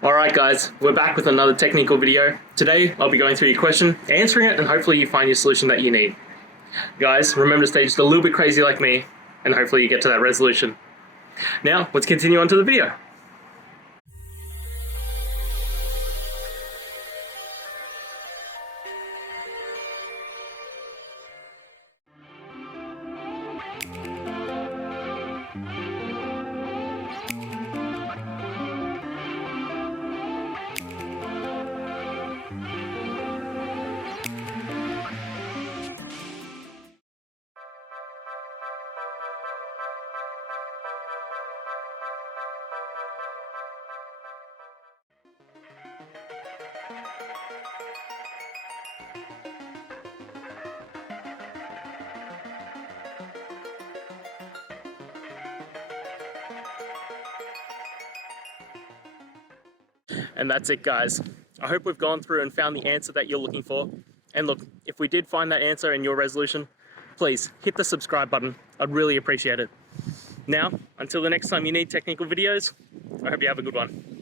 Alright guys, we're back with another technical video. Today I'll be going through your question, answering it, and hopefully you find your solution that you need. Guys, remember to stay just a little bit crazy like me, and hopefully you get to that resolution. Now, let's continue on to the video. And that's it guys. I hope we've gone through and found the answer that you're looking for. And look, if we did find that answer in your resolution, please hit the subscribe button. I'd really appreciate it. Now, until the next time you need technical videos, I hope you have a good one.